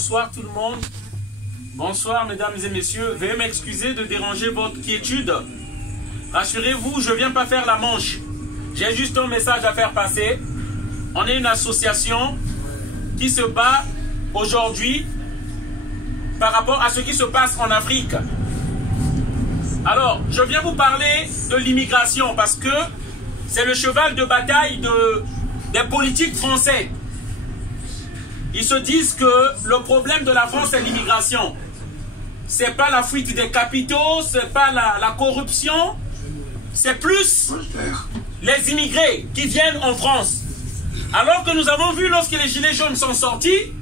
Bonsoir tout le monde. Bonsoir mesdames et messieurs. Veuillez m'excuser de déranger votre quiétude. Rassurez-vous, je ne viens pas faire la manche. J'ai juste un message à faire passer. On est une association qui se bat aujourd'hui par rapport à ce qui se passe en Afrique. Alors, je viens vous parler de l'immigration parce que c'est le cheval de bataille des politiques français. Ils se disent que le problème de la France, c'est l'immigration. Ce n'est pas la fuite des capitaux, ce n'est pas la corruption, c'est plus les immigrés qui viennent en France. Alors que nous avons vu lorsque les gilets jaunes sont sortis,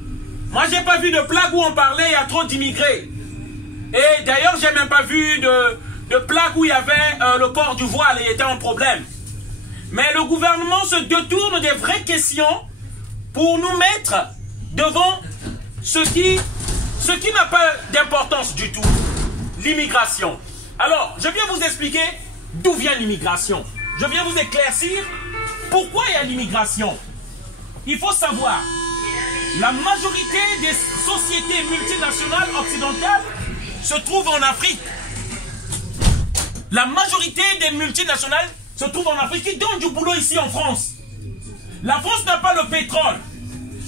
moi j'ai pas vu de plaque où on parlait, il y a trop d'immigrés. Et d'ailleurs, j'ai même pas vu de plaque où il y avait le port du voile et il était un problème. Mais le gouvernement se détourne des vraies questions pour nous mettre devant ce qui n'a pas d'importance du tout, l'immigration. Alors, je viens vous expliquer d'où vient l'immigration. Je viens vous éclaircir pourquoi il y a l'immigration. Il faut savoir, la majorité des sociétés multinationales occidentales se trouvent en Afrique. La majorité des multinationales se trouvent en Afrique qui donnent du boulot ici en France. La France n'a pas le pétrole.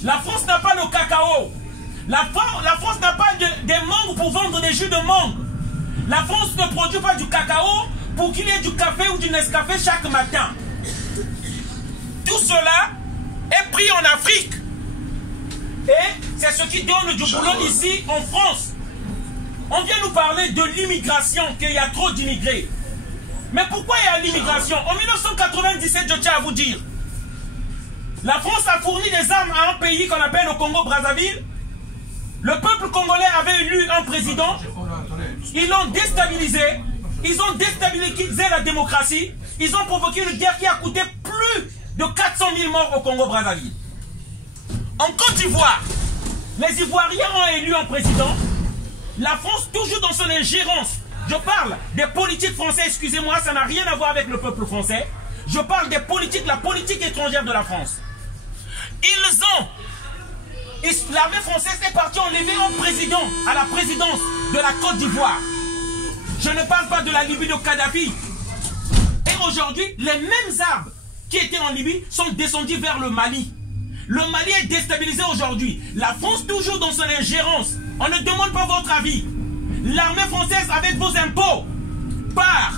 La France n'a pas le cacao. La France n'a pas des mangues pour vendre des jus de mangue. La France ne produit pas du cacao pour qu'il y ait du café ou du Nescafé chaque matin. Tout cela est pris en Afrique. Et c'est ce qui donne du boulot ici en France. On vient nous parler de l'immigration, qu'il y a trop d'immigrés. Mais pourquoi il y a l'immigration? En 1997, je tiens à vous dire, la France a fourni des armes à un pays qu'on appelle le Congo-Brazzaville. Le peuple congolais avait élu un président. Ils l'ont déstabilisé. Ils ont déstabilisé la démocratie. Ils ont provoqué une guerre qui a coûté plus de 400 000 morts au Congo-Brazzaville. En Côte d'Ivoire, les Ivoiriens ont élu un président. La France, toujours dans son ingérence, je parle des politiques français, excusez-moi, ça n'a rien à voir avec le peuple français. Je parle des politiques, la politique étrangère de la France. L'armée française est partie enlever un président à la présidence de la Côte d'Ivoire. Je ne parle pas de la Libye de Kadhafi. Et aujourd'hui, les mêmes armes qui étaient en Libye sont descendues vers le Mali. Le Mali est déstabilisé aujourd'hui. La France, toujours dans son ingérence. On ne demande pas votre avis. L'armée française, avec vos impôts, part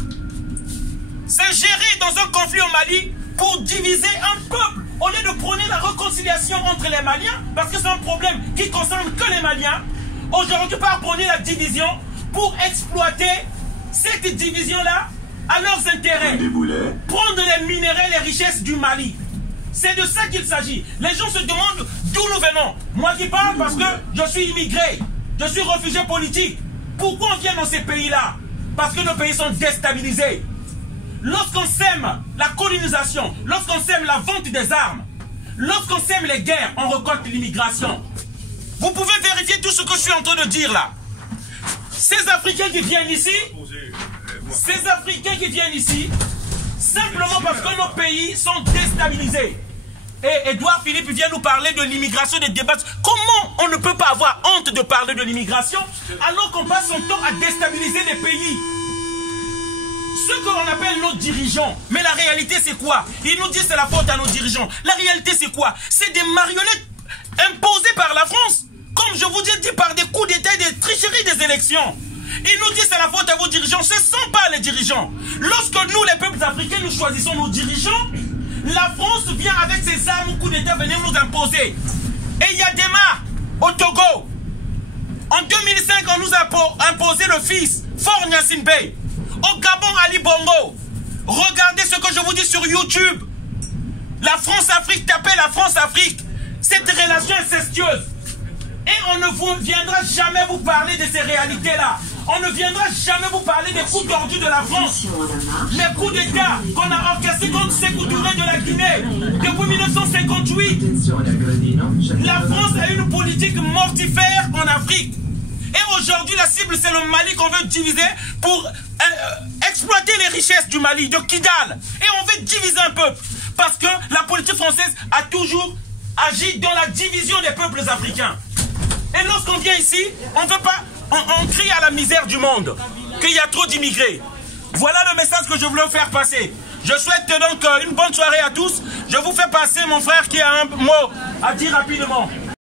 s'ingérer dans un conflit au Mali pour diviser un peuple. Au lieu de prôner la réconciliation entre les Maliens, parce que c'est un problème qui ne concerne que les Maliens, aujourd'hui part prôner la division pour exploiter cette division-là à leurs intérêts. Prendre les minéraux, les richesses du Mali. C'est de ça qu'il s'agit. Les gens se demandent d'où nous venons. Moi qui parle parce que je suis immigré, je suis réfugié politique. Pourquoi on vient dans ces pays-là? Parce que nos pays sont déstabilisés. Lorsqu'on sème la colonisation, lorsqu'on sème la vente des armes, lorsqu'on sème les guerres, on récolte l'immigration. Vous pouvez vérifier tout ce que je suis en train de dire là. Ces Africains qui viennent ici, simplement parce que nos pays sont déstabilisés. Et Edouard Philippe vient nous parler de l'immigration, des débats. Comment on ne peut pas avoir honte de parler de l'immigration alors qu'on passe son temps à déstabiliser les pays? Ce que l'on appelle nos dirigeants. Mais la réalité c'est quoi? Ils nous disent c'est la faute à nos dirigeants. La réalité c'est quoi? C'est des marionnettes imposées par la France. Comme je vous ai dit, par des coups d'État et des tricheries des élections. Ils nous disent c'est la faute à vos dirigeants. Ce ne sont pas les dirigeants. Lorsque nous, les peuples africains, nous choisissons nos dirigeants, la France vient avec ses armes au coup d'État venir nous imposer. Et il y a des marques au Togo. En 2005, on nous a imposé le fils, Faure Gnassingbé Bey. Au Gabon, Ali Bongo. Regardez ce que je vous dis sur YouTube. La France-Afrique, tapez la France-Afrique. Cette relation incestueuse. Et on ne viendra jamais vous parler de ces réalités-là. On ne viendra jamais vous parler des coups tordus de la France. Les coups d'État qu'on a orchestrés contre Sékou Touré de la Guinée depuis 1958. La France a une politique mortifère en Afrique. Et aujourd'hui, la cible, c'est le Mali qu'on veut diviser pour exploiter les richesses du Mali, de Kidal. Et on veut diviser un peuple. Parce que la politique française a toujours agi dans la division des peuples africains. Et Et lorsqu'on vient ici, on veut pas, on crie à la misère du monde, qu'il y a trop d'immigrés. Voilà le message que je voulais faire passer. Je souhaite donc une bonne soirée à tous. Je vous fais passer mon frère qui a un mot à dire rapidement.